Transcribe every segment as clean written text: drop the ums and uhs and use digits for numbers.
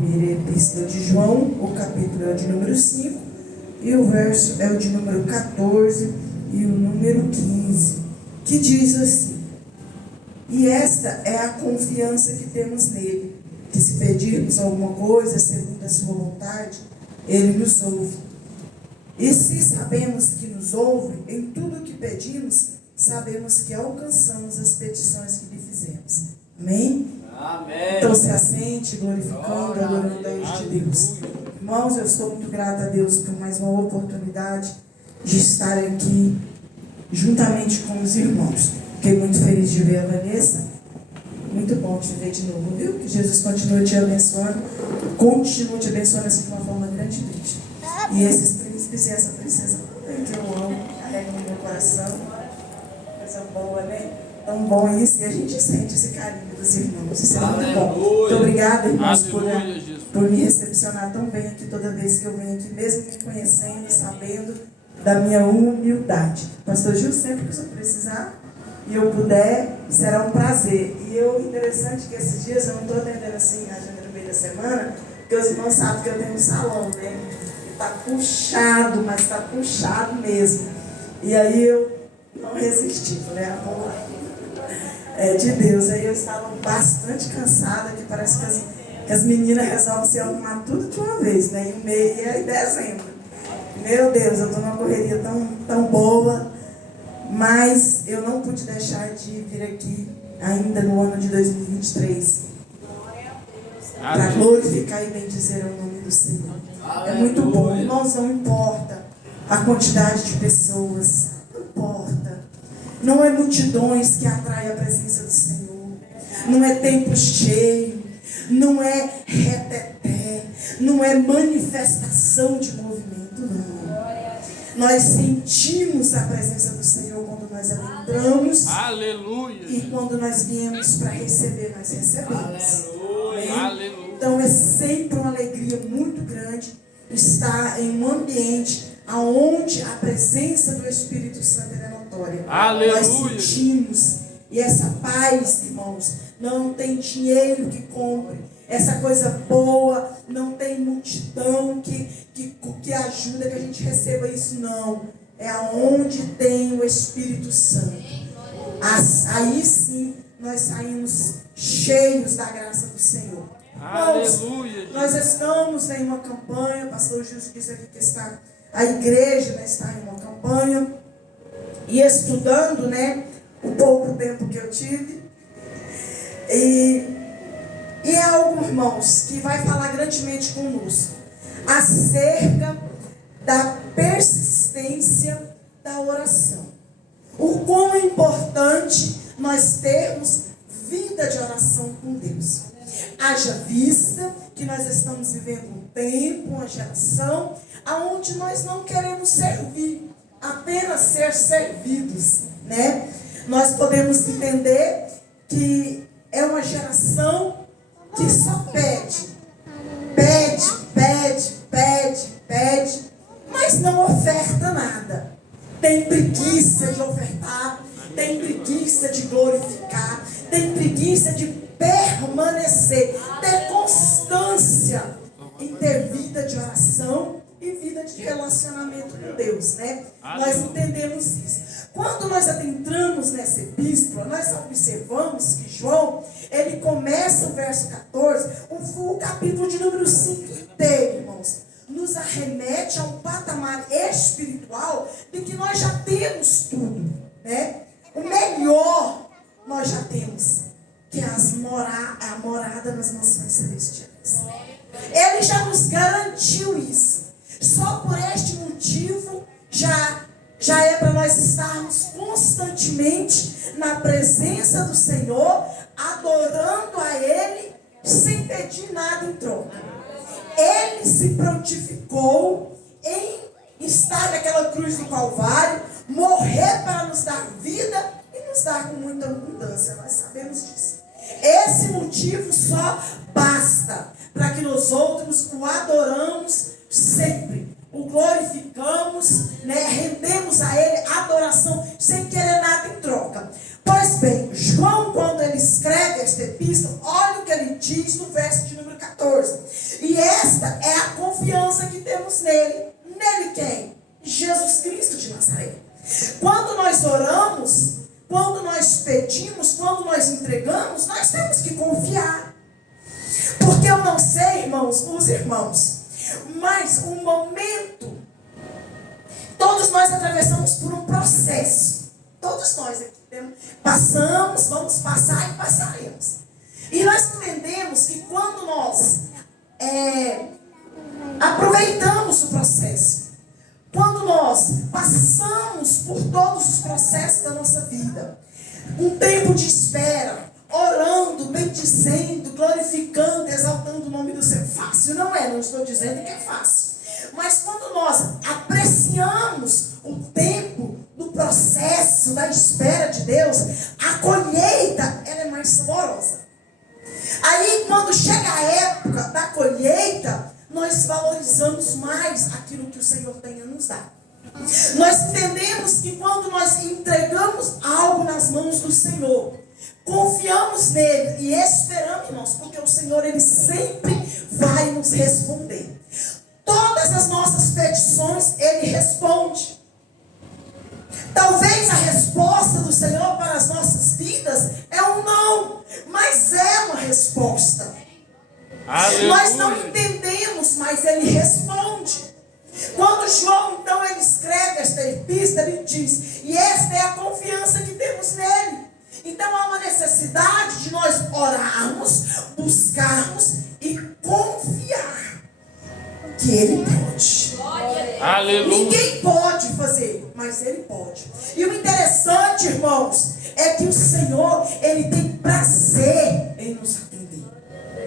Primeira Epístola de João, o capítulo é o de número 5 e o verso é o de número 14 e o número 15, que diz assim: e esta é a confiança que temos nele, que se pedirmos alguma coisa segundo a sua vontade, ele nos ouve. E se sabemos que nos ouve, em tudo o que pedimos, sabemos que alcançamos as petições que lhe fizemos. Amém? Amém. Então se assente, glorificando, adorando a Deus de Deus. Irmãos, eu estou muito grata a Deus por mais uma oportunidade de estar aqui juntamente com os irmãos. Fiquei muito feliz de ver a Vanessa. Muito bom te ver de novo, viu? Que Jesus continue te abençoando. Continue te abençoando assim de uma forma grandemente. E esses príncipes e essa princesa que eu amo, carrego no meu coração. Coisa boa, né? Tão bom isso. E a gente sente esse carinho dos irmãos. Isso é muito bom. Muito obrigada, irmãos, por me recepcionar tão bem aqui toda vez que eu venho aqui, mesmo me conhecendo, sabendo da minha humildade. Pastor Gil, sempre que o senhor precisar e eu puder, será um prazer. E interessante que esses dias eu não estou atendendo assim a agenda no meio da semana, porque os irmãos sabem que eu tenho um salão, né? E está puxado, mas está puxado mesmo. E aí eu não resisti, falei, vamos lá. É de Deus. Aí eu estava bastante cansada, que parece que as meninas resolvem se arrumar tudo de uma vez, né? Em meio e dezembro. Meu Deus, eu estou numa correria tão boa, mas eu não pude deixar de vir aqui ainda no ano de 2023 para glorificar e bendizer o nome do Senhor. É muito bom, irmãos, não importa a quantidade de pessoas, não importa. Não é multidões que atraem a presença do Senhor, não é templo cheio, não é reteté, não é manifestação de movimento, não. Nós sentimos a presença do Senhor quando nós adentramos. Aleluia. E quando nós viemos para receber, nós recebemos. Aleluia. Aleluia. Então é sempre uma alegria muito grande estar em um ambiente onde a presença do Espírito Santo é notória. Aleluia. Nós sentimos. E essa paz, irmãos, não tem dinheiro que compre. Essa coisa boa, não tem multidão que ajuda que a gente receba isso, não. É aonde tem o Espírito Santo. Aí sim, nós saímos cheios da graça do Senhor. Aleluia. Nós estamos em uma campanha, o pastor Gilson disse aqui que a igreja está em uma campanha, e estudando, né, o pouco tempo que eu tive. E é algo, irmãos, que vai falar grandemente conosco acerca da persistência da oração. O quão é importante nós termos vida de oração com Deus. Haja vista que nós estamos vivendo um tempo, uma geração, onde nós não queremos servir, apenas ser servidos, né? Nós podemos entender que é uma geração que só pede, mas não oferta nada. Tem preguiça de ofertar, tem preguiça de glorificar, tem preguiça de permanecer, ter constância em ter vida de oração e vida de relacionamento com Deus, né? Nós entendemos isso. Quando nós adentramos nessa epístola, nós observamos que João, ele começa o verso 14, o capítulo de número 5 inteiro, irmãos, nos arremete a um patamar espiritual de que nós já temos tudo, né? O melhor nós já temos, que é a morada nas mansões celestiais. Ele já nos garantiu isso. Só por este motivo já é para nós estarmos constantemente na presença do Senhor, adorando a Ele, sem pedir nada em troca. Ele se prontificou em estar naquela cruz do Calvário, morrer para nos dar vida e nos dar com muita abundância. Nós sabemos disso. Esse motivo só basta para que nós outros o adoramos sempre, o glorificamos, né? Rendemos a Ele adoração, sem querer nada em troca. Pois bem, João, quando ele escreve esta epístola, olha o que ele diz no verso de número 14. E esta é a confiança que temos nele. Nele quem? Jesus Cristo de Nazaré. Quando nós oramos, quando nós pedimos, quando nós entregamos, nós temos que confiar. Porque eu não sei, irmãos, os irmãos, mas um momento, todos nós atravessamos por um processo. Todos nós aqui passamos, vamos passar e passaremos. E nós entendemos que quando nós aproveitamos o processo, quando nós passamos por todos os processos da nossa vida, um tempo de espera, orando, bendizendo, glorificando, exaltando o nome do Senhor. Fácil não é, não estou dizendo que é fácil. Mas quando nós apreciamos o tempo do processo, da espera de Deus, a colheita, ela é mais saborosa. Aí quando chega a época da colheita, nós valorizamos mais aquilo que o Senhor tem a nos dar. Nós entendemos que quando nós entregamos algo nas mãos do Senhor, confiamos nele e esperamos, irmãos, porque o Senhor, ele sempre vai nos responder. Todas as nossas petições, ele responde. Talvez a resposta do Senhor para as nossas vidas é um não, mas é uma resposta. Aleluia. Nós não entendemos, mas ele responde. Quando João, então, ele escreve esta epístola, ele diz, e esta é a confiança que temos nele. Então há uma necessidade de nós orarmos, buscarmos e confiar que ele pode. Aleluia. Ninguém pode fazer, mas ele pode. E o interessante, irmãos, é que o Senhor, ele tem prazer em nos atender.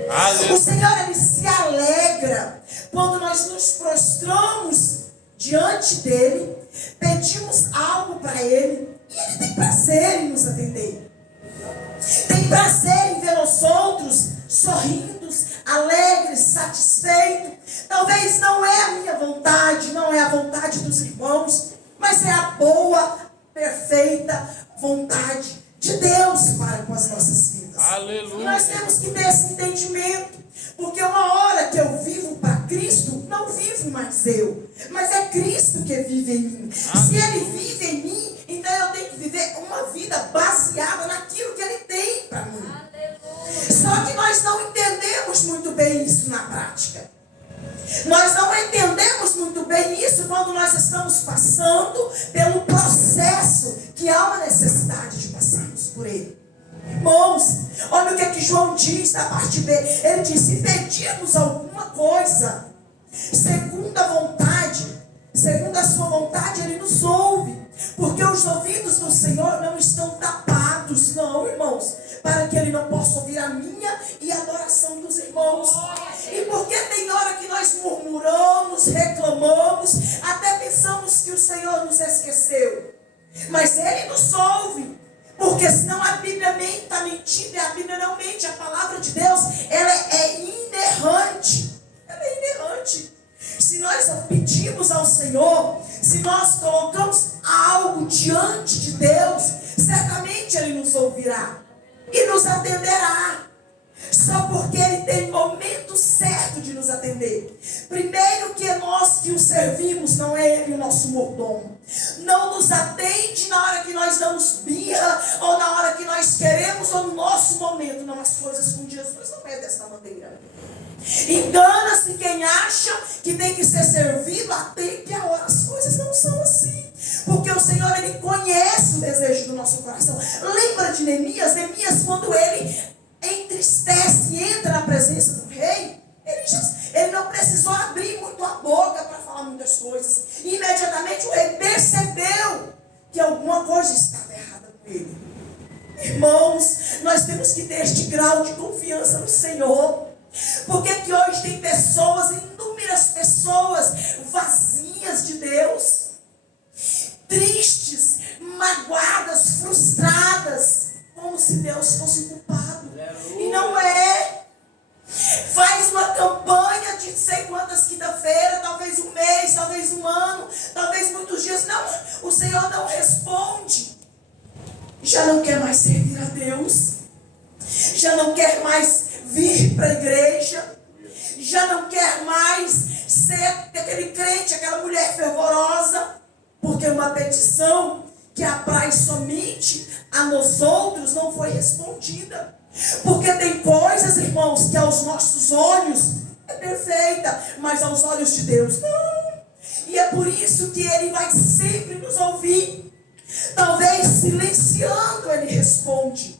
Aleluia. O Senhor, ele se alegra quando nós nos prostramos diante dele, pedimos algo para ele, e ele tem prazer em nos atender. Tem prazer em ver os outros sorrindo, alegres, satisfeitos. Talvez não é a minha vontade, não é a vontade dos irmãos, mas é a boa, perfeita vontade de Deus para com as nossas vidas. Aleluia. E nós temos que ter esse entendimento, porque uma hora que eu vivo para Cristo, não vivo mais eu, mas é Cristo que vive em mim. Se Ele vive em mim, então eu tenho que viver uma vida baseada naquilo que Ele tem para mim. Só que nós não entendemos muito bem isso na prática. Nós não entendemos muito bem isso quando nós estamos passando pelo processo que há uma necessidade de passarmos por ele. Irmãos, olha o que João diz na parte B. Ele diz, se pedirmos alguma coisa segundo a vontade, segundo a sua vontade, ele nos ouve. Porque os ouvidos do Senhor não estão tapados, não, irmãos, para que ele não possa ouvir a minha e a adoração dos irmãos. E porque tem hora que nós murmuramos, reclamamos, até pensamos que o Senhor nos esqueceu. Mas ele nos ouve. Porque senão a Bíblia está mentindo, e a Bíblia não mente. A palavra de Deus, ela é inerrante. Ela é inerrante. Se nós pedimos ao Senhor, se nós colocamos algo diante de Deus, certamente Ele nos ouvirá e nos atenderá. Só porque Ele tem momento certo de nos atender. Primeiro que nós que o servimos, não é Ele o nosso mordomo. Não nos atende na hora que nós damos birra, ou na hora que nós queremos, ou no nosso momento. Não, as coisas com Jesus não é dessa maneira. Engana-se quem acha que tem que ser servido até que a hora. As coisas não são assim. Porque o Senhor, Ele conhece o desejo do nosso coração. Lembra de Neemias? Neemias, quando ele entristece e entra na presença do rei, ele não precisou abrir muito a boca para falar muitas coisas. E imediatamente o rei percebeu que alguma coisa estava errada com ele. Irmãos, nós temos que ter este grau de confiança no Senhor. Porque que hoje tem pessoas, inúmeras pessoas vazias de Deus, tristes, magoadas, frustradas, como se Deus fosse culpado. E não é. Faz uma campanha de não sei quantas quinta-feiras terça-feira, talvez um mês, talvez um ano, talvez muitos dias. Não, o Senhor não responde. Já não quer mais servir a Deus. Já não quer mais vir para a igreja. Já não quer mais ser aquele crente, aquela mulher fervorosa. Porque uma petição que apraz somente a nós outros não foi respondida. Porque tem coisas, irmãos, que aos nossos olhos é perfeita, mas aos olhos de Deus não. E é por isso que Ele vai sempre nos ouvir. Talvez silenciando Ele responde.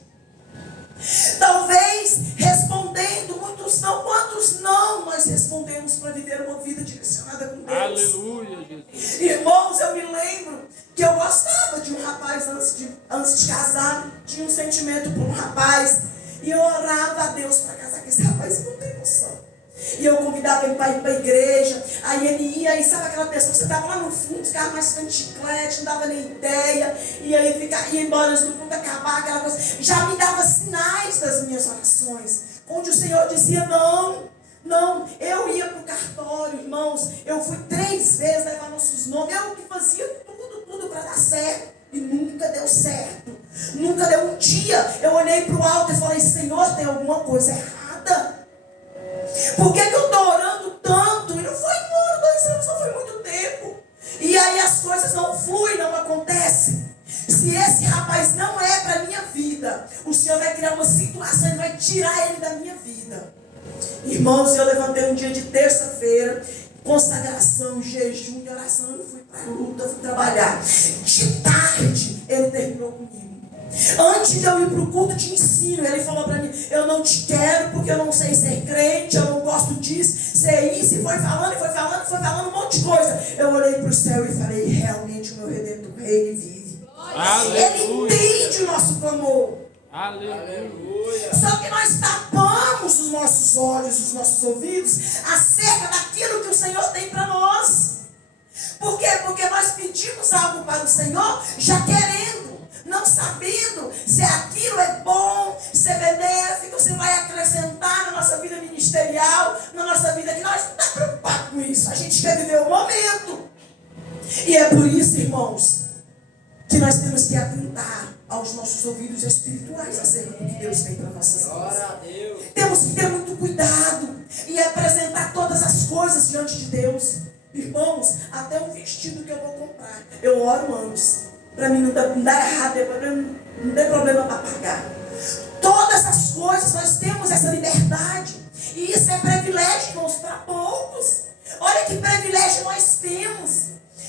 Talvez respondendo, muitos não, quantos não nós respondemos para viver uma vida direcionada com Deus. Aleluia, Jesus. Irmãos, eu me lembro que eu gostava de um rapaz antes de casar, tinha um sentimento por um rapaz, e eu orava a Deus para casar com esse rapaz, e não tem noção. E eu convidava ele para ir para a igreja, aí ele ia, e sabe aquela pessoa que você estava lá no fundo, ficava mais ficando chiclete, não dava nem ideia, e aí ia embora antes do culto acabar, aquela coisa, já me dava sinais das minhas orações, onde o Senhor dizia não, eu ia para o cartório, irmãos, eu fui 3 vezes levar nossos nomes, eu que fazia tudo para dar certo, e nunca deu certo, nunca deu. Um dia, eu olhei para o alto e falei, Senhor, tem alguma coisa errada? Por que eu estou orando tanto? E não foi 1 ano, 2 anos, não foi muito tempo. E aí as coisas não fluem, não acontecem. Se esse rapaz não é para a minha vida, o Senhor vai criar uma situação e vai tirar ele da minha vida. Irmãos, eu levantei um dia de terça-feira, consagração, jejum e oração, eu fui para a luta, fui trabalhar. De tarde, ele terminou comigo. Antes de eu ir para o culto de ensino, ele falou para mim, eu não te quero porque eu não sei ser crente, eu não gosto disso, ser isso, e foi falando um monte de coisa. Eu olhei para o céu e falei, realmente o meu Redentor Rei vive. Aleluia. Ele entende o nosso clamor. Aleluia. Só que nós tapamos os nossos olhos, os nossos ouvidos, acerca daquilo que o Senhor tem para nós. Por quê? Porque nós pedimos algo para o Senhor já querendo, não sabendo se aquilo é bom, se é benéfico, se vai acrescentar na nossa vida ministerial, na nossa vida, que nós não estamos preocupados com isso. A gente quer viver o momento. E é por isso, irmãos, que nós temos que atentar aos nossos ouvidos espirituais acerca do que Deus tem para nossas vidas. Temos que ter muito cuidado e apresentar todas as coisas diante de Deus. Irmãos, até um vestido que eu vou comprar, eu oro antes. Para mim não dá errado, não tem problema para pagar. Todas as coisas, nós temos essa liberdade. E isso é privilégio, irmãos, para poucos. Olha que privilégio nós temos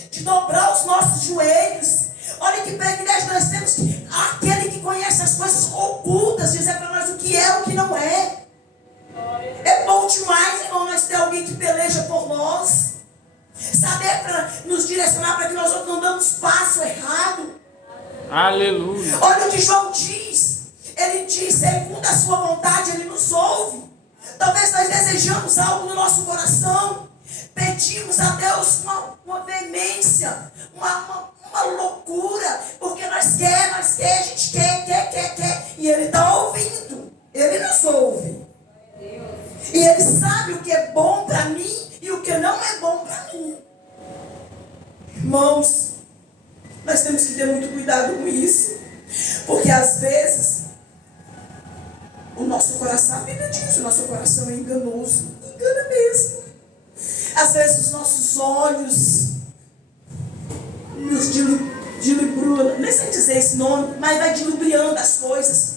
de dobrar os nossos joelhos. Olha que privilégio nós temos, aquele que conhece as coisas ocultas, dizer para nós o que é, o que não é. É bom demais, irmão, nós ter alguém que peleja por nós. Saber para nos direcionar para que nós não damos passo errado. Aleluia. Olha o que João diz. Ele diz, segundo a sua vontade, ele nos ouve. Talvez nós desejamos algo no nosso coração. Pedimos a Deus uma veemência, uma loucura. Porque nós quer, a gente quer. E Ele está ouvindo. Ele nos ouve. E Ele sabe o que é bom para mim e o que não é bom para mim. Irmãos, nós temos que ter muito cuidado com isso. Porque às vezes o nosso coração, a Bíblia diz, o nosso coração é enganoso. Engana mesmo. Às vezes os nossos olhos nos dilubriam, nem sei dizer esse nome, mas vai dilubriando as coisas.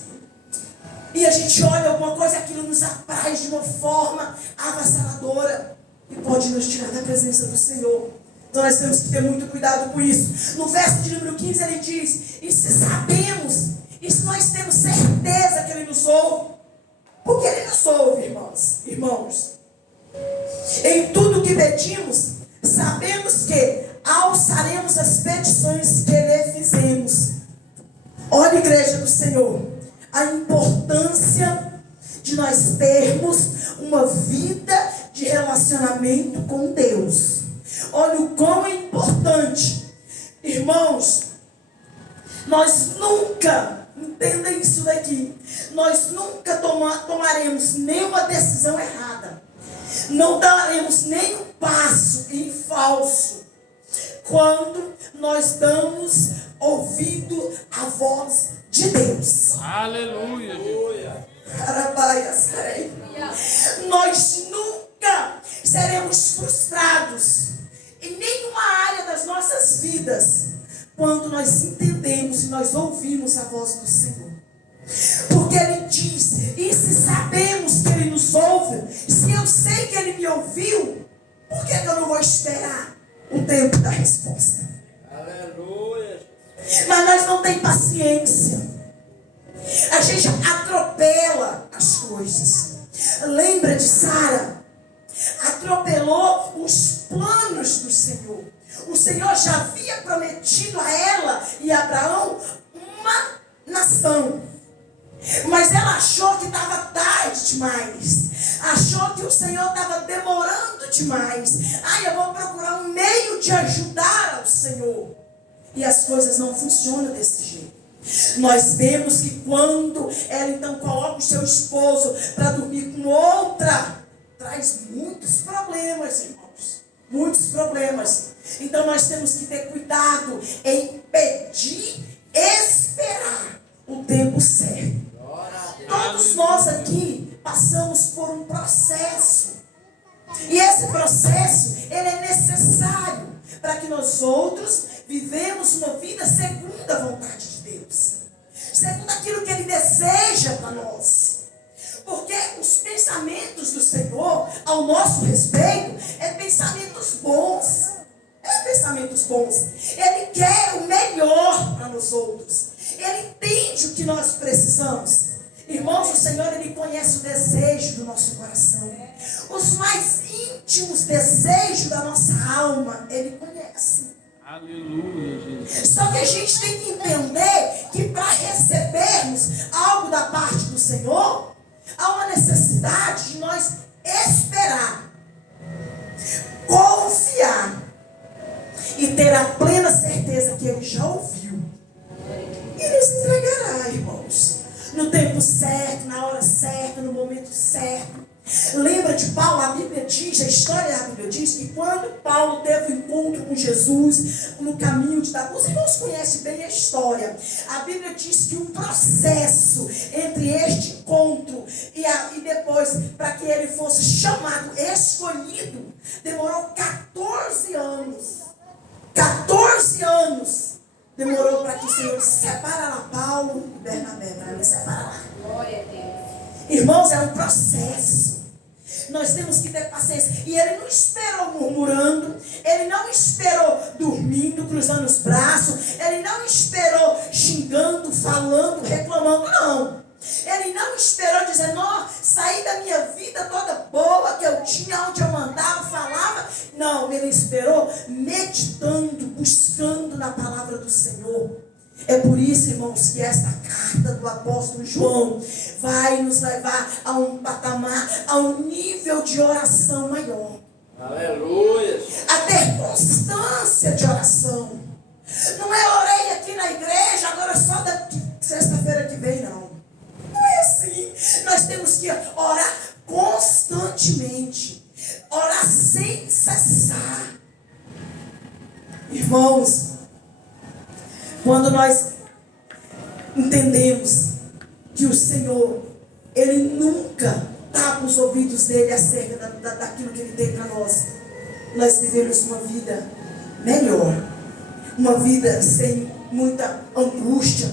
E a gente olha alguma coisa, aquilo nos apraz de uma forma avassaladora e pode nos tirar da presença do Senhor. Então nós temos que ter muito cuidado com isso. No verso de número 15 ele diz, e se sabemos, e se nós temos certeza que Ele nos ouve, porque Ele nos ouve, irmãos. Em tudo que pedimos, sabemos que alçaremos as petições que lhe fizemos. Olha, igreja do Senhor, a importância de nós termos uma vida de relacionamento com Deus. Olha o quão é importante. Irmãos, nós nunca, entenda isso daqui, nós nunca tomaremos nenhuma decisão errada Não daremos nem um passo em falso quando nós damos ouvido à voz de Deus. Aleluia, Jesus. Nós nunca seremos frustrados em nenhuma área das nossas vidas quando nós entendemos e nós ouvimos a voz do Senhor. Porque Ele diz, e se sabemos que Ele nos ouve, se eu sei que Ele me ouviu, por que eu não vou esperar o tempo da resposta? Aleluia. Mas nós não temos paciência. A gente atropela as coisas. Lembra de Sara? Atropelou os planos do Senhor. O Senhor já havia prometido a ela e a Abraão uma nação. Mas ela achou que estava tarde demais. Achou que o Senhor estava demorando demais. Eu vou procurar um meio de ajudar ao Senhor. E as coisas não funcionam desse jeito. Nós vemos que quando ela então coloca o seu esposo para dormir com outra, traz muitos problemas, irmãos. Muitos problemas. Então nós temos que ter cuidado em pedir, esperar o tempo certo. Todos nós aqui passamos por um processo. E esse processo, ele é necessário para que nós outros vivemos uma vida segundo a vontade de Deus. Segundo aquilo que Ele deseja para nós. Porque os pensamentos do Senhor ao nosso respeito é pensamentos bons. É pensamentos bons. Ele quer o melhor para nós outros. Ele entende o que nós precisamos. Irmãos, o Senhor, Ele conhece o desejo do nosso coração. Os mais íntimos desejos da nossa alma, Ele conhece. Aleluia, Jesus. Só que a gente tem que entender que para recebermos algo da parte do Senhor, há uma necessidade de nós esperar, confiar e ter a plena certeza que Ele já ouviu. E nos entregará, irmãos. No tempo certo, na hora certa, no momento certo. Lembra de Paulo? A Bíblia diz, a história da Bíblia diz que quando Paulo teve um encontro com Jesus no caminho de Damasco, os irmãos conhecem bem a história. A Bíblia diz que um processo entre este encontro e depois, para que ele fosse chamado, escolhido, demorou 14 anos. 14 anos demorou para que o Senhor separa lá Paulo e Bernabé, para ele separar lá. Glória a Deus. Irmãos, é um processo. Nós temos que ter paciência. E Ele não esperou murmurando. Ele não esperou dormindo, cruzando os braços. Ele não esperou xingando, falando, reclamando. Não. Ele não esperou dizendo, saí da minha vida toda boa, que eu tinha, onde eu mandava, falava. Não, Ele esperou meditando, buscando na palavra do Senhor. É por isso, irmãos, que esta carta do apóstolo João vai nos levar a um patamar, a um nível de oração maior. Aleluia. A ter constância de oração. Não é orei aqui na igreja, agora só da sexta-feira que vem, não. Não é assim. Nós temos que orar constantemente. Orar sem cessar. Irmãos, quando nós entendemos que o Senhor, Ele nunca tapa os ouvidos dele acerca daquilo que Ele tem para nós, nós vivemos uma vida melhor, uma vida sem muita angústia,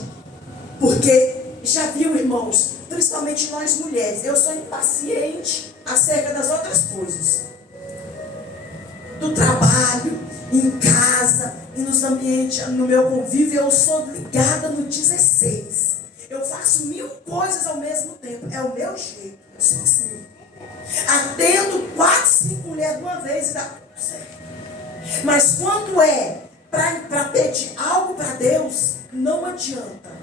porque já viu, irmãos, principalmente nós mulheres, eu sou impaciente acerca das outras coisas, do trabalho, em casa, e nos ambientes, no meu convívio, eu sou ligada no 16. Eu faço 1000 coisas ao mesmo tempo. É o meu jeito. Eu sou assim. Atendo 4, 5 mulheres de uma vez e dá tudo certo. Mas quando é para pedir algo para Deus, não adianta.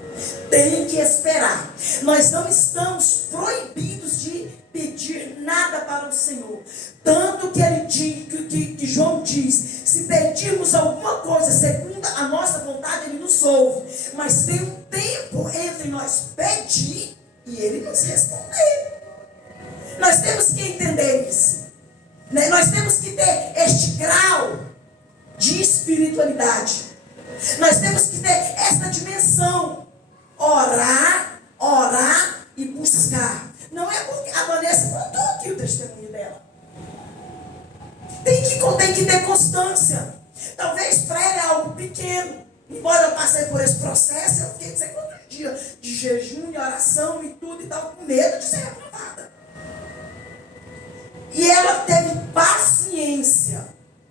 Tem que esperar. Nós não estamos proibidos de pedir nada para o Senhor. Tanto que ele diz, que João diz, se pedirmos alguma coisa segundo a nossa vontade, Ele nos ouve. Mas tem um tempo entre nós pedir e Ele nos responder. Nós temos que entender isso. orar, orar e buscar. Não é porque a Vanessa contou aqui o testemunho dela. Tem que ter constância. Talvez para ela é algo pequeno. Embora eu passei por esse processo, eu fiquei não sei quantos dias de jejum e oração e tudo e tal, com medo de ser reprovada. E ela teve paciência.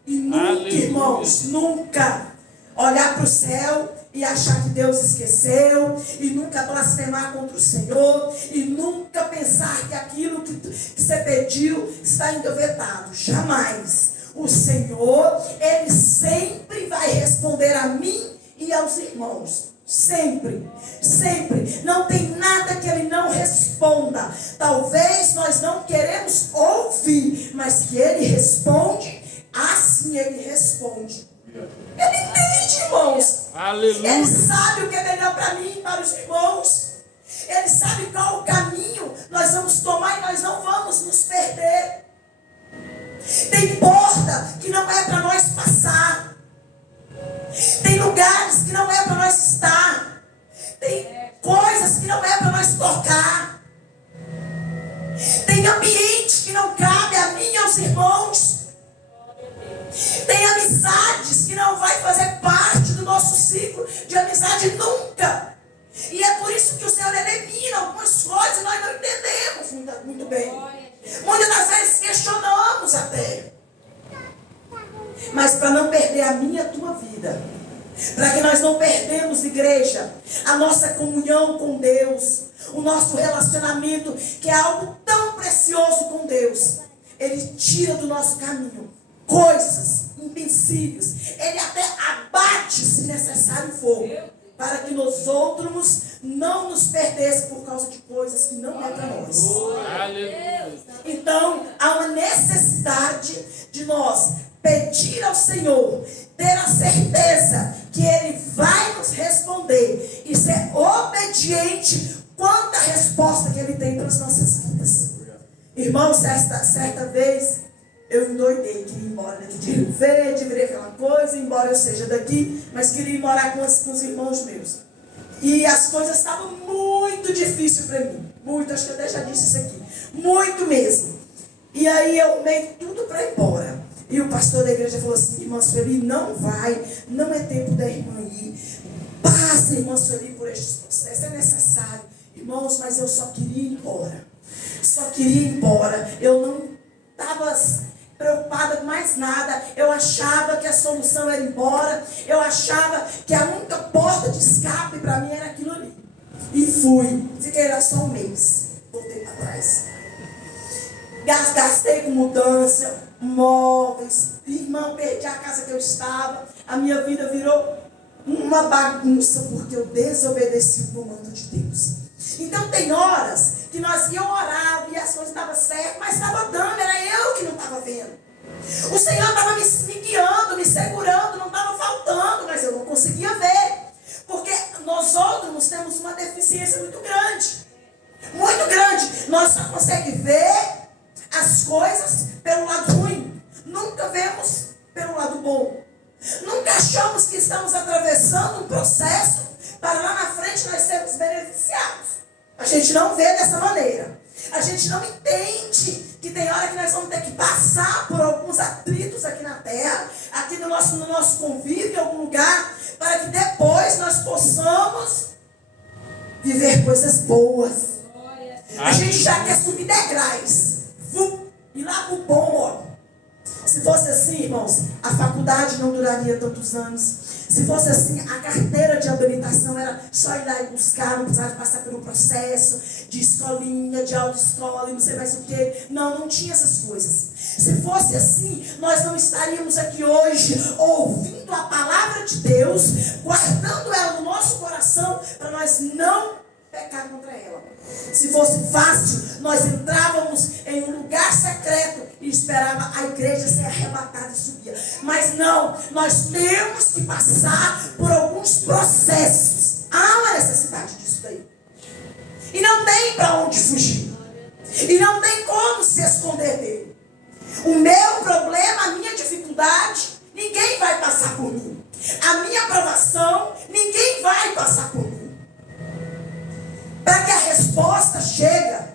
E nunca, Aleluia. irmãos, nunca olhar para o céu e achar que Deus esqueceu, e nunca blasfemar contra o Senhor, e nunca pensar que aquilo que você pediu está engavetado. Jamais. O Senhor, Ele sempre vai responder a mim e aos irmãos. Sempre, sempre. Não tem nada que Ele não responda. Talvez nós não queremos ouvir, mas que Ele responde, assim Ele responde. Ele entende, irmãos. Aleluia. Ele sabe o que é melhor para mim e para os irmãos. Ele sabe qual o caminho nós vamos tomar e nós não vamos nos perder. Tem porta que não é para nós passar. Tem lugares que não é para nós estar. Tem coisas que não é para nós tocar. Tem ambiente que não cabe a mim e aos irmãos. Tem amizades que não vai fazer parte do nosso ciclo de amizade nunca. E é por isso que o Senhor elimina algumas coisas e nós não entendemos muito bem. Muitas das vezes questionamos até. Mas para não perder a minha e a tua vida, para que nós não perdemos, igreja, a nossa comunhão com Deus, o nosso relacionamento, que é algo tão precioso com Deus, Ele tira do nosso caminho coisas, empecilhos. Ele até abate, se necessário for, para que nós outros não nos perdessem por causa de coisas que não é para nós. Aleluia. Então, há uma necessidade de nós pedir ao Senhor, ter a certeza que Ele vai nos responder e ser obediente quanto à resposta que Ele tem para as nossas vidas. Irmãos, certa vez eu endoidei, queria ir embora daqui de Rio Verde, virei aquela coisa, embora eu seja daqui, mas queria ir morar com os irmãos meus. E as coisas estavam muito difíceis para mim. Muito, acho que eu até já disse isso aqui. Muito mesmo. E aí eu meio tudo para ir embora. E o pastor da igreja falou assim: irmã Sueli, não vai, não é tempo da irmã ir. Passa, irmã Sueli, por estes processos, é necessário. Irmãos, mas eu só queria ir embora. Só queria ir embora. Eu não estava preocupada com mais nada. Eu achava que a solução era ir embora. Eu achava que a única porta de escape para mim era aquilo ali. E fui. Fiquei lá só um mês. Voltei para trás. Gastei com mudança, móveis. Irmão, perdi a casa que eu estava. A minha vida virou uma bagunça porque eu desobedeci o comando de Deus. Então tem horas que nós iam orar e as coisas estavam certas, mas estava dando, era eu que não estava vendo. O Senhor estava me guiando, me segurando, não estava faltando, mas eu não conseguia ver. Porque nós outros temos uma deficiência muito grande. Muito grande. Nós só conseguimos ver as coisas pelo lado ruim. Nunca vemos pelo lado bom. Nunca achamos que estamos atravessando um processo para lá na frente nós sermos beneficiados. A gente não vê dessa maneira. A gente não entende que tem hora que nós vamos ter que passar por alguns atritos aqui na terra, aqui no nosso convívio, em algum lugar, para que depois nós possamos viver coisas boas. A gente já quer subir degraus. E lá pro bom, ó. Se fosse assim, irmãos, a faculdade não duraria tantos anos. Se fosse assim, a carteira de habilitação era só ir lá e buscar, não precisava passar pelo processo de escolinha, de autoescola e não sei mais o que. Não tinha essas coisas. Se fosse assim, nós não estaríamos aqui hoje ouvindo a palavra de Deus, guardando ela no nosso coração para nós não pecar contra ela. Se fosse fácil, nós entrávamos em um lugar secreto e esperava a igreja ser arrebatada e subir. Mas não, nós temos que passar por alguns processos. Há uma necessidade disso daí. E não tem para onde fugir. E não tem como se esconder dele. O meu problema, a minha dificuldade, ninguém vai passar por mim. A minha aprovação, ninguém vai passar por mim. para que a resposta chegue,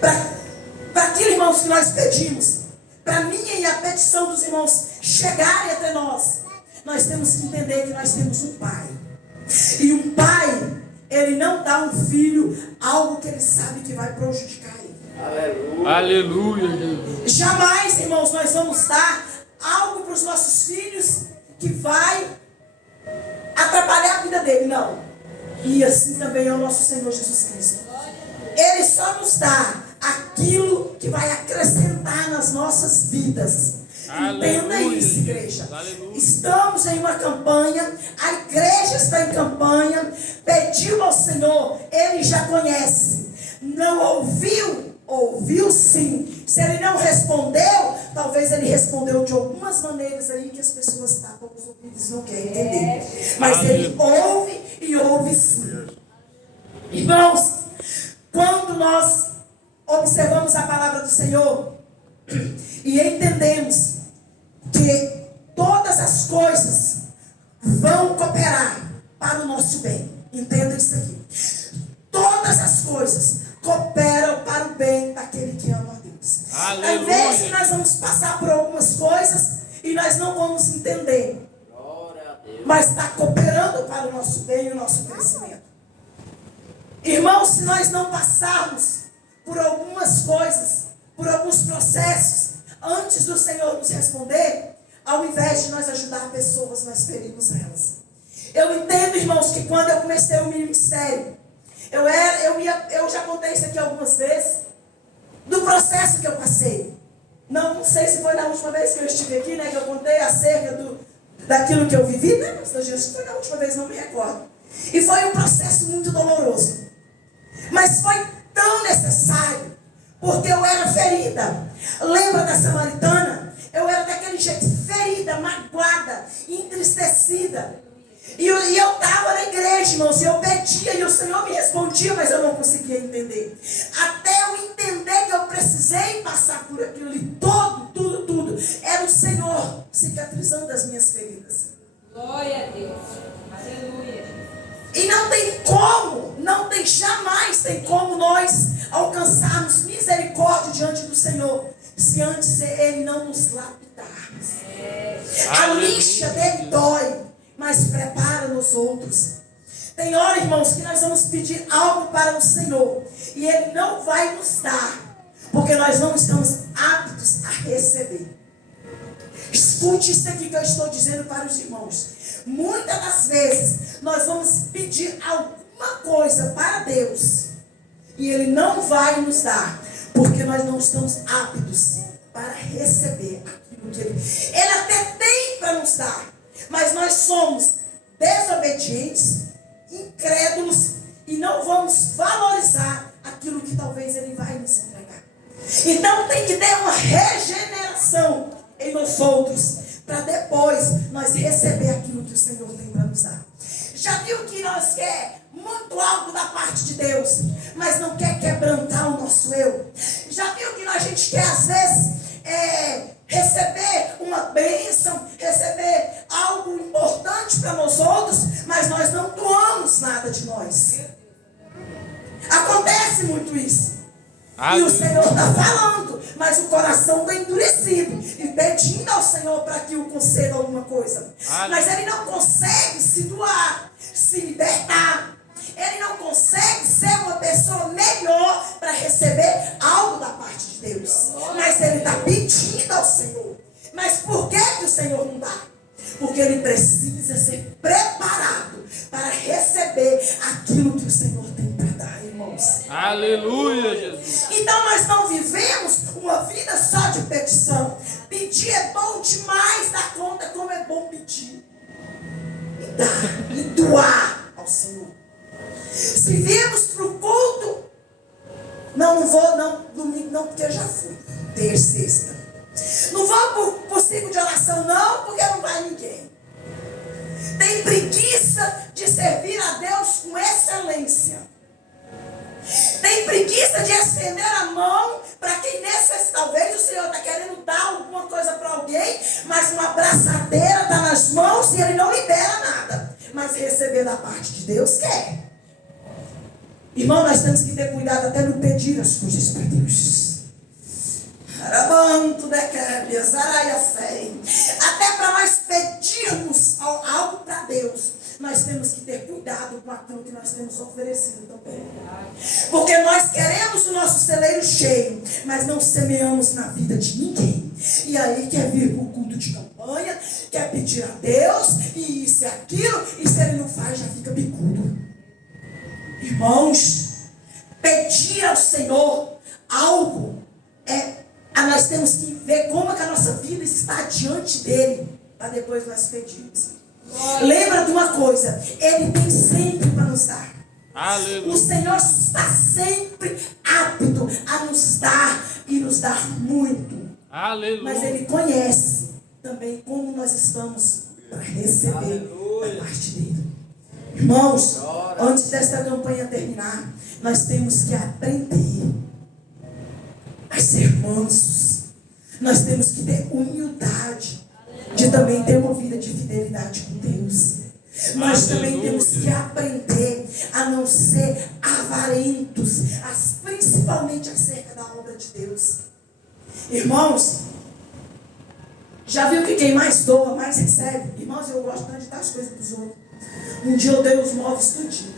para aquilo, irmãos, que nós pedimos, para a minha e a petição dos irmãos chegarem até nós temos que entender que nós temos um Pai. E um Pai, ele não dá um filho algo que ele sabe que vai prejudicar ele. Aleluia. Aleluia, Jesus. Jamais, irmãos, nós vamos dar algo para os nossos filhos que vai atrapalhar a vida dele, não. E assim também é o nosso Senhor Jesus Cristo. Ele só nos dá aquilo que vai acrescentar nas nossas vidas. Entenda isso, igreja. Aleluia. Estamos em uma campanha, a igreja está em campanha, pediu ao Senhor, ele já conhece. Não ouviu? Ouviu sim. Se ele não respondeu, talvez ele respondeu de algumas maneiras aí que as pessoas tapam os ouvidos e não querem entender. Mas ele ouve e ouve sim. Irmãos, quando nós observamos a palavra do Senhor e entendemos que todas as coisas vão cooperar para o nosso bem. Entenda isso aqui. Todas as coisas cooperam para o bem daquele que ama a Deus. Aleluia. Às vezes nós vamos passar por algumas coisas e nós não vamos entender. Mas está cooperando para o nosso bem e o nosso crescimento. Irmãos, se nós não passarmos por algumas coisas, por alguns processos, antes do Senhor nos responder, ao invés de nós ajudar pessoas, nós ferimos elas. Eu entendo, irmãos, que quando eu comecei o ministério, eu já contei isso aqui algumas vezes, do processo que eu passei. Não sei se foi na última vez que eu estive aqui, né, que eu contei acerca daquilo que eu vivi, né, mas Jesus, foi na última vez, não me recordo. E foi um processo muito doloroso. Mas foi tão necessário, porque eu era ferida. Lembra da samaritana? Eu era daquele jeito, ferida, magoada, entristecida. E eu estava na igreja, irmãos, e eu pedia, e o Senhor me respondia, mas eu não conseguia entender. Até eu entender que eu precisei passar por aquilo ali, tudo. Era o Senhor cicatrizando as minhas feridas. Glória a Deus. Aleluia. E jamais tem como nós alcançarmos misericórdia diante do Senhor, se antes Ele não nos lapidar. A lixa dele dói, mas prepara nos outros. Tem hora, irmãos, que nós vamos pedir algo para o Senhor e Ele não vai nos dar, porque nós não estamos aptos a receber. Escute isso aqui que eu estou dizendo para os irmãos. Muitas das vezes nós vamos pedir alguma coisa para Deus e Ele não vai nos dar, porque nós não estamos aptos para receber aquilo que Ele até tem para nos dar, mas nós somos desobedientes, incrédulos e não vamos valorizar aquilo que talvez Ele vai nos entregar. Então tem que ter uma regeneração em nós outros, para depois nós receber aquilo que o Senhor tem para nos dar. Já viu que nós quer muito algo da parte de Deus, mas não quer quebrantar o nosso eu? Já viu que a gente quer às vezes receber uma bênção, receber algo importante para nós outros, mas nós não doamos nada de nós? Acontece muito isso. E o Senhor está falando, mas o coração está endurecido e pedindo ao Senhor para que o conceda alguma coisa. Mas ele não consegue se doar, se libertar. Ele não consegue ser uma pessoa melhor para receber algo da parte de Deus. Mas ele está pedindo ao Senhor. Mas por que o Senhor não dá? Porque ele precisa ser preparado para receber aquilo que o Senhor tem para dar, irmãos. Aleluia, Jesus. Então nós não vivemos uma vida só de petição. Pedir é bom demais da conta, como é bom pedir. E dar, e doar ao Senhor. Se viemos para o culto, não vou, domingo não, porque eu já fui, terça, sexta. Não vou por ciclo de oração não, porque não vai ninguém. Tem preguiça de servir a Deus com excelência. Tem preguiça de estender a mão para quem necessita. Talvez o Senhor está querendo dar alguma coisa para alguém, mas uma abraçadeira está nas mãos e ele não libera nada. Mas receber da parte de Deus quer. Irmão, nós temos que ter cuidado até no pedir as coisas para Deus. Até para nós pedirmos algo para Deus, nós temos que ter cuidado com aquilo que nós temos oferecido também. Porque nós queremos o nosso celeiro cheio, mas não semeamos na vida de ninguém. E aí quer vir para o culto de campanha, quer pedir a Deus, e isso e aquilo, e se ele não faz, já fica bicudo. Irmãos, pedir ao Senhor algo nós temos que ver como é que a nossa vida está diante dele, para depois nós pedirmos. Lembra de uma coisa, ele tem sempre para nos dar. Aleluia. O Senhor está sempre apto a nos dar e nos dar muito. Aleluia. Mas ele conhece também como nós estamos para receber da parte dele. Irmãos, antes desta campanha terminar, nós temos que aprender a ser mansos. Nós temos que ter humildade de também ter uma vida de fidelidade com Deus. Nós também temos que aprender a não ser avarentos, principalmente acerca da obra de Deus. Irmãos, já viu que quem mais doa, mais recebe? Irmãos, eu gosto tanto de dar as coisas para os outros. Um dia eu dei os móveis tudinho.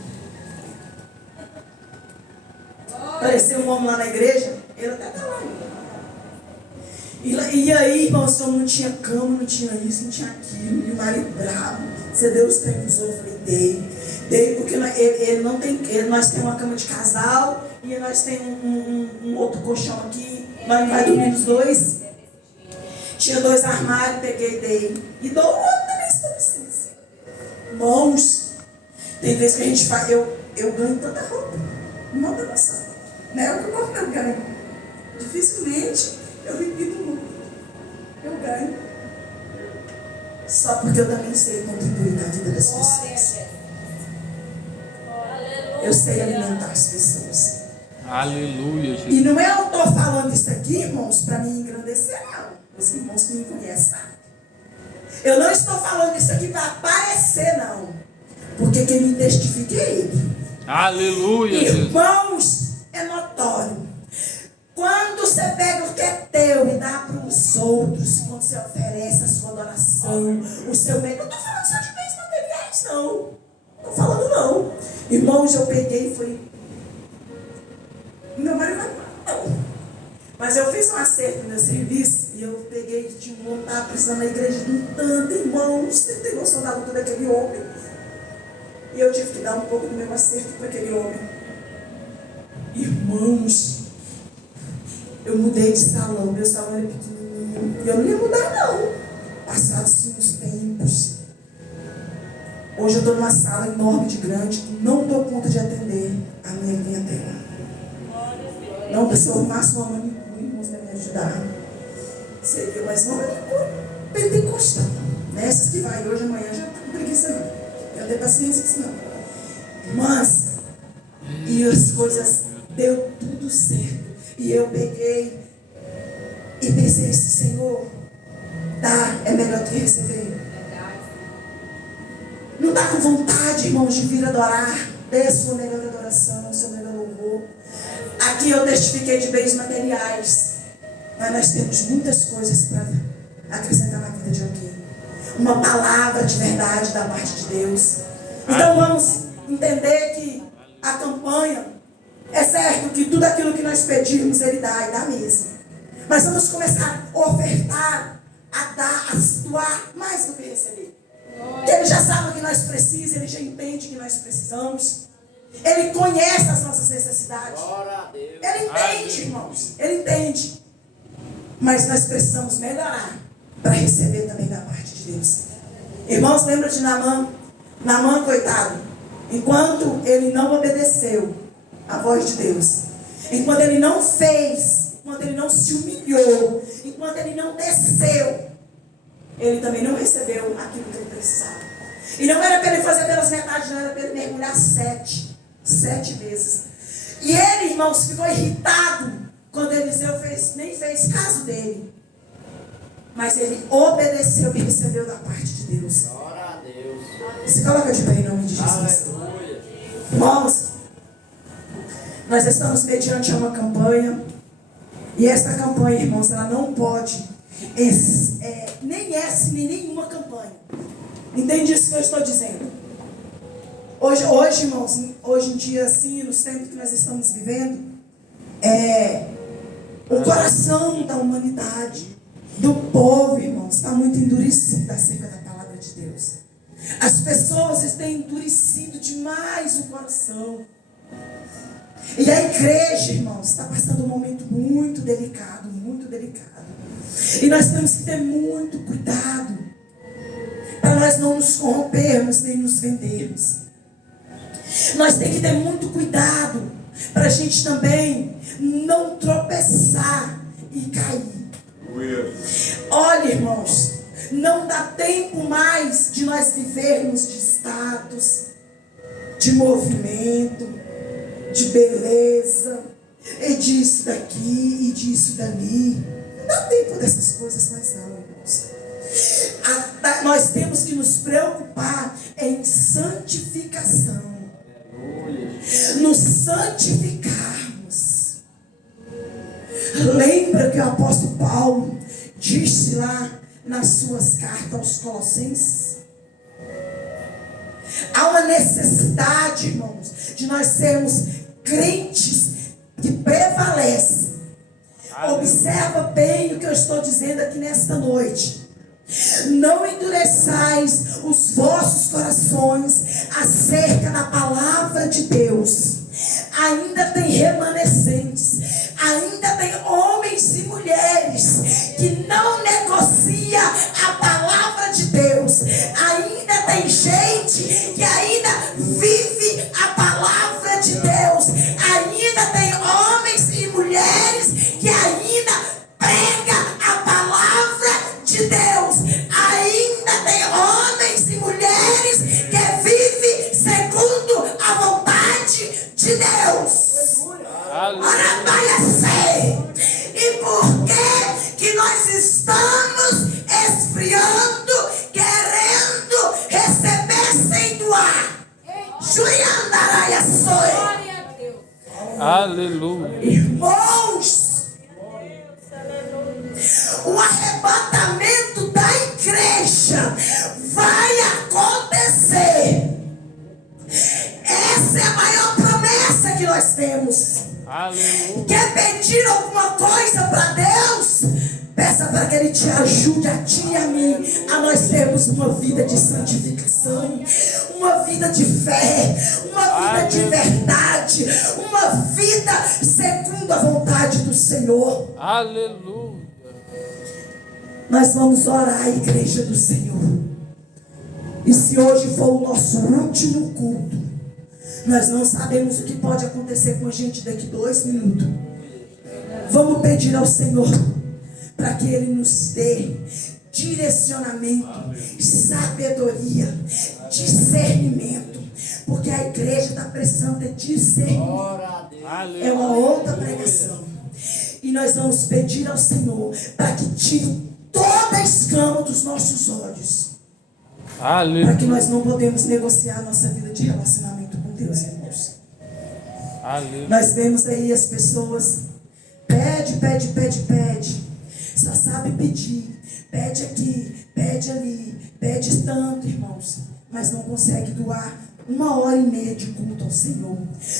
Apareceu um homem lá na igreja, ele até está lá ainda. E aí, irmãos, eu não tinha cama, não tinha isso, não tinha aquilo. E o marido bravo, você deu os trem eu falei, dei porque ele não tem, nós temos uma cama de casal e nós temos um outro colchão aqui, nós vai dormir os dois. Tinha 2 armários, peguei e dei. E dou o outro também se for preciso. Irmãos, tem vezes que a gente faz, eu ganho tanta roupa, não dá noção. Não é o que eu ganho. Dificilmente eu repito muito. Eu ganho. Só porque eu também sei contribuir na vida das pessoas. Eu sei alimentar as pessoas. Aleluia, Jesus. E não é eu estou falando isso aqui, irmãos, para me engrandecer, não. Os irmãos que me conhecem sabem. Eu não estou falando isso aqui para aparecer, não. Porque quem me testifica é ele. Aleluia, irmãos, é notório. Quando você pega o que é teu e dá para os outros, quando você oferece a sua adoração, o seu bem, não estou falando só de bens materiais, não. Não estou falando, não. Irmãos, eu peguei e fui. Meu marido não. Mas eu fiz um acerto no meu serviço e eu peguei de montar precisando na igreja de um tanto, irmãos. Você tem noção da luta daquele homem? E eu tive que dar um pouco do meu acerto para aquele homem. Irmãos, eu mudei de salão, meu salão era pequenininho. E eu não ia mudar, não. Passados uns tempos. Hoje eu estou numa sala enorme de grande, não dou conta de atender a minha clientela. Não, se eu faço uma manicure, irmãos, vai me ajudar. Seria mais uma manicure pentecostal. Nessas que vai hoje, amanhã, já não tem preguiça, não. Eu tenho paciência com isso, não. Irmãs, e as coisas deu tudo certo. E eu peguei e pensei assim, Senhor, dar é melhor do que receber. Não está com vontade, irmãos, de vir adorar? Dê a sua melhor adoração, o seu melhor louvor. Aqui eu testifiquei de bens materiais, mas nós temos muitas coisas para acrescentar na vida de alguém. Uma palavra de verdade da parte de Deus. Então vamos entender que a campanha, é certo que tudo aquilo que nós pedimos, Ele dá e dá mesmo. Mas vamos começar a ofertar, a dar, a doar mais do que receber. Porque Ele já sabe o que nós precisamos, Ele já entende o que nós precisamos. Ele conhece as nossas necessidades. Ele entende, irmãos. Ele entende. Mas nós precisamos melhorar para receber também da parte de Deus. Irmãos, lembra de Naamã? Naamã, coitado. Enquanto ele não obedeceu à voz de Deus, enquanto ele não fez, enquanto ele não se humilhou, enquanto ele não desceu, ele também não recebeu aquilo que ele precisava. E não era para ele fazer pelas metades, não era para ele mergulhar 7 vezes. E ele, irmãos, ficou irritado quando Eliseu nem fez caso dele. Mas ele obedeceu e recebeu da parte de Deus. Glória a Deus. Se coloca de pé em nome de Jesus. Aleluia. Irmãos, Nós estamos mediante uma campanha. E essa campanha, irmãos, ela não pode nem essa, nem nenhuma campanha. Entende isso que eu estou dizendo? Hoje, irmãos, hoje em dia, assim, nos tempos que nós estamos vivendo, o coração da humanidade, do povo, irmãos, está muito endurecido acerca da palavra de Deus. As pessoas têm endurecido demais o coração. E a igreja, irmãos, está passando um momento muito delicado, muito delicado. E nós temos que ter muito cuidado para nós não nos corrompermos nem nos vendermos. Nós temos que ter muito cuidado para a gente também não tropeçar e cair. Olha, irmãos, não dá tempo mais de nós vivermos de status, de movimento, de beleza, e disso daqui, e disso dali. Não dá tempo dessas coisas mais não, irmãos. Nós temos que nos preocupar em santificação. Nos santificarmos. Lembra que o apóstolo Paulo disse lá nas suas cartas aos Colossenses? Há uma necessidade, irmãos, de nós sermos crentes que prevalecem. Observa bem o que eu estou dizendo aqui nesta noite. Não endureçais os vossos corações acerca da palavra de Deus. Ainda tem remanescentes, ainda tem homens e mulheres que não negociam a palavra de Deus. Ainda tem gente que ainda vive a palavra de Deus. Ainda tem homens e mulheres que ainda pregam a palavra de Deus. Ainda tem homens e mulheres que vivem segundo a vontade de Deus. Ora, vai ser. E por que nós estamos esfriando, querendo receber sem doar? Juliandaraia soe. Aleluia. Irmãos, o arrebatamento da igreja vai acontecer. Essa é a maior promessa que nós temos. Aleluia. Quer pedir alguma coisa para Deus? Peça para que Ele te ajude, a ti e a mim, a nós termos uma vida de santificação, uma vida de fé, uma vida de verdade, uma vida segundo a vontade do Senhor. Aleluia. Nós vamos orar, igreja do Senhor. E se hoje for o nosso último culto, nós não sabemos o que pode acontecer com a gente daqui 2 minutos. Vamos pedir ao Senhor para que Ele nos dê direcionamento, sabedoria, discernimento. Porque a igreja está precisando de discernimento. É uma outra pregação. E nós vamos pedir ao Senhor para que tire toda a escama dos nossos olhos. Para que nós não podemos negociar a nossa vida de relacionamento com Deus, irmãos. Nós vemos aí as pessoas pede. Só sabe pedir. Pede aqui, pede ali, pede tanto, irmãos. Mas não consegue doar 1h30 de culto ao Senhor.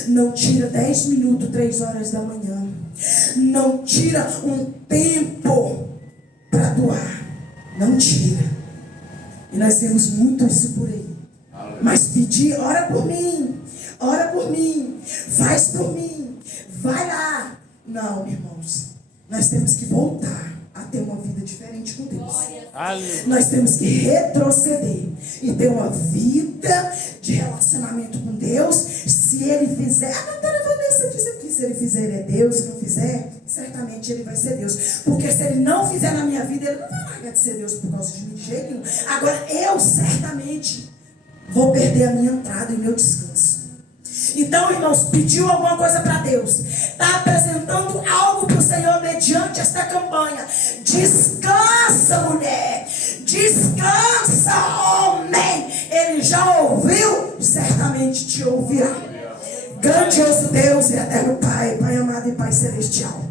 Não tira 10 minutos, 3 horas da manhã. Não tira um tempo para doar. Não tira. E nós vemos muito isso por aí. Mas pedir, ora por mim, faz por mim, vai lá. Não, irmãos, nós temos que voltar a ter uma vida diferente com Deus. Nós temos que retroceder e ter uma vida de relacionamento com Deus. Se Ele fizer, a doutora Vanessa diz aqui, se Ele fizer, Ele é Deus. Se não fizer, certamente Ele vai ser Deus. Porque se Ele não fizer na minha vida, Ele não vai largar de ser Deus por causa de mim, de jeito nenhum. Agora, eu certamente vou perder a minha entrada e meu descanso. Então, irmãos, pediu alguma coisa para Deus, está apresentando algo para o Senhor mediante esta campanha. Descansa, mulher, descansa, homem. Ele já ouviu, certamente te ouvirá. Grandioso Deus é eterno Pai, Pai amado e Pai celestial.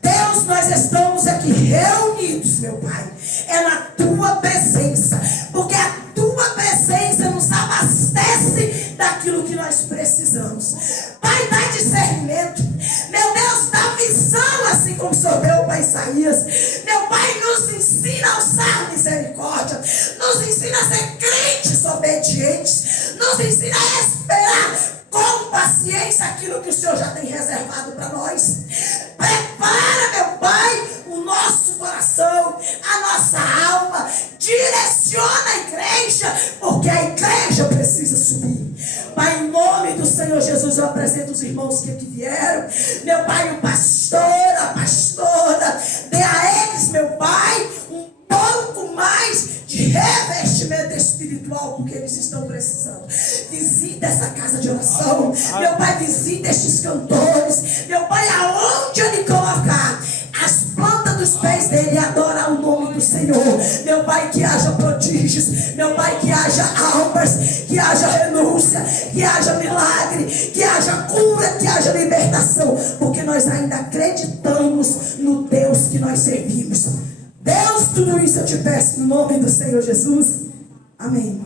Deus, nós estamos aqui reunidos, meu Pai, é na Tua presença, porque a Tua presença nos abastece daquilo que nós precisamos. Pai, dá discernimento, meu Deus, dá visão, assim como o Senhor deu para Isaías. Meu Pai, nos ensina a usar misericórdia, nos ensina a ser crentes obedientes, nos ensina a esperar com paciência aquilo que o Senhor já tem reservado para nós. Prepara, meu Pai, o nosso coração, a nossa alma, direciona a igreja, porque a igreja precisa subir. Pai, em nome do Senhor Jesus, eu apresento os irmãos que aqui vieram. Meu Pai, o pastor, a pastora, dê a eles, meu Pai, um pouco mais de revestimento espiritual, porque eles estão precisando. Visita essa casa de oração, meu Pai, visita estes cantores, meu Pai, aonde ele colocar as plantas dos pés dele, adorar o nome do Senhor. Meu Pai, que haja prodígios, meu Pai, que haja almas, que haja renúncia, que haja milagre, que haja cura, que haja libertação, porque nós ainda acreditamos no Deus que nós servimos. Deus, tudo isso eu te peço no nome do Senhor Jesus. Amém.